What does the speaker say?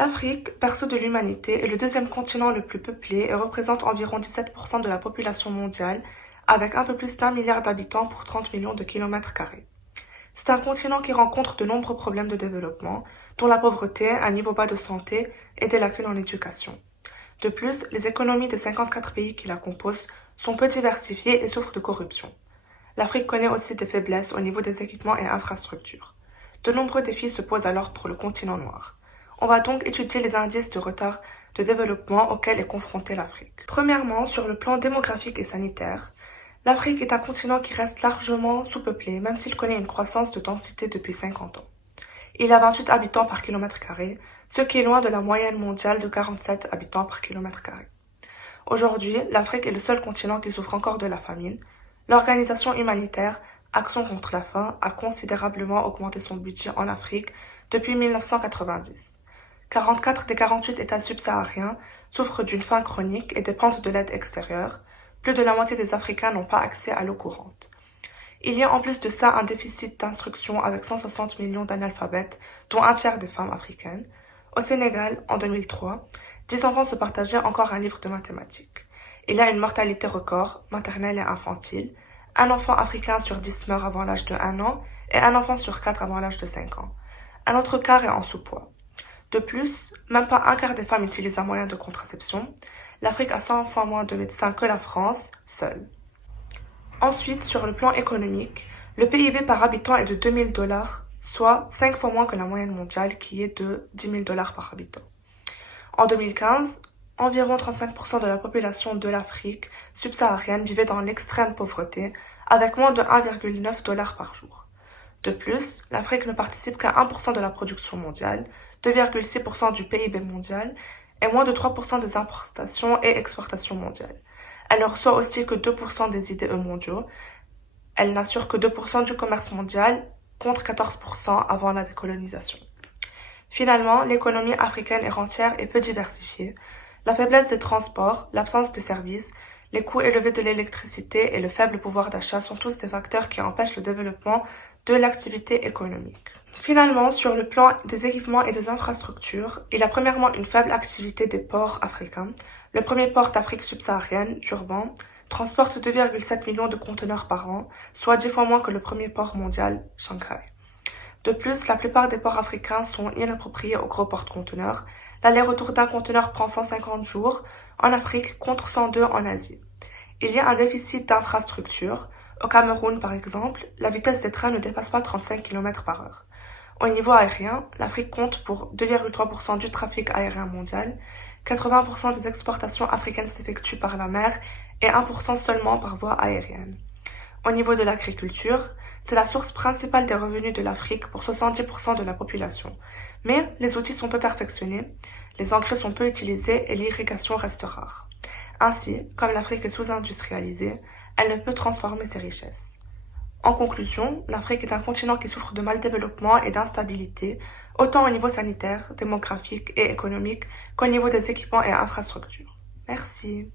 L'Afrique, berceau de l'humanité, est le deuxième continent le plus peuplé et représente environ 17% de la population mondiale, avec un peu plus d'1 milliard d'habitants pour 30 millions de kilomètres carrés. C'est un continent qui rencontre de nombreux problèmes de développement, dont la pauvreté, un niveau bas de santé et des lacunes en éducation. De plus, les économies des 54 pays qui la composent sont peu diversifiées et souffrent de corruption. L'Afrique connaît aussi des faiblesses au niveau des équipements et infrastructures. De nombreux défis se posent alors pour le continent noir. On va donc étudier les indices de retard de développement auxquels est confrontée l'Afrique. Premièrement, sur le plan démographique et sanitaire, l'Afrique est un continent qui reste largement sous-peuplé, même s'il connaît une croissance de densité depuis 50 ans. Il a 28 habitants par kilomètre carré, ce qui est loin de la moyenne mondiale de 47 habitants par kilomètre carré. Aujourd'hui, l'Afrique est le seul continent qui souffre encore de la famine. L'organisation humanitaire Action contre la faim a considérablement augmenté son budget en Afrique depuis 1990. 44 des 48 États subsahariens souffrent d'une faim chronique et dépendent de l'aide extérieure. Plus de la moitié des Africains n'ont pas accès à l'eau courante. Il y a en plus de ça un déficit d'instruction avec 160 millions d'analphabètes, dont un tiers des femmes africaines. Au Sénégal, en 2003, 10 enfants se partageaient encore un livre de mathématiques. Il y a une mortalité record, maternelle et infantile. Un enfant africain sur 10 meurt avant l'âge de 1 an et un enfant sur 4 avant l'âge de 5 ans. Un autre quart est en sous-poids. De plus, même pas un quart des femmes utilisent un moyen de contraception. L'Afrique a 100 fois moins de médecins que la France, seule. Ensuite, sur le plan économique, le PIB par habitant est de 2000 $, soit 5 fois moins que la moyenne mondiale qui est de 10 000 $ par habitant. En 2015, environ 35% de la population de l'Afrique subsaharienne vivait dans l'extrême pauvreté, avec moins de 1,9 $ par jour. De plus, l'Afrique ne participe qu'à 1% de la production mondiale, 2,6% du PIB mondial et moins de 3% des importations et exportations mondiales. Elle ne reçoit aussi que 2% des IDE mondiaux. Elle n'assure que 2% du commerce mondial, contre 14% avant la décolonisation. Finalement, l'économie africaine est rentière et peu diversifiée. La faiblesse des transports, l'absence de services, les coûts élevés de l'électricité et le faible pouvoir d'achat sont tous des facteurs qui empêchent le développement de l'activité économique. Finalement, sur le plan des équipements et des infrastructures, il y a premièrement une faible activité des ports africains. Le premier port d'Afrique subsaharienne, Durban, transporte 2,7 millions de conteneurs par an, soit 10 fois moins que le premier port mondial, Shanghai. De plus, la plupart des ports africains sont inappropriés aux gros porte-conteneurs. L'aller-retour d'un conteneur prend 150 jours en Afrique contre 102 en Asie. Il y a un déficit d'infrastructures. Au Cameroun, par exemple, la vitesse des trains ne dépasse pas 35 km/h. Au niveau aérien, l'Afrique compte pour 2,3% du trafic aérien mondial, 80% des exportations africaines s'effectuent par la mer et 1% seulement par voie aérienne. Au niveau de l'agriculture, c'est la source principale des revenus de l'Afrique pour 70% de la population. Mais les outils sont peu perfectionnés, les engrais sont peu utilisés et l'irrigation reste rare. Ainsi, comme l'Afrique est sous-industrialisée, elle ne peut transformer ses richesses. En conclusion, l'Afrique est un continent qui souffre de mal-développement et d'instabilité, autant au niveau sanitaire, démographique et économique qu'au niveau des équipements et infrastructures. Merci.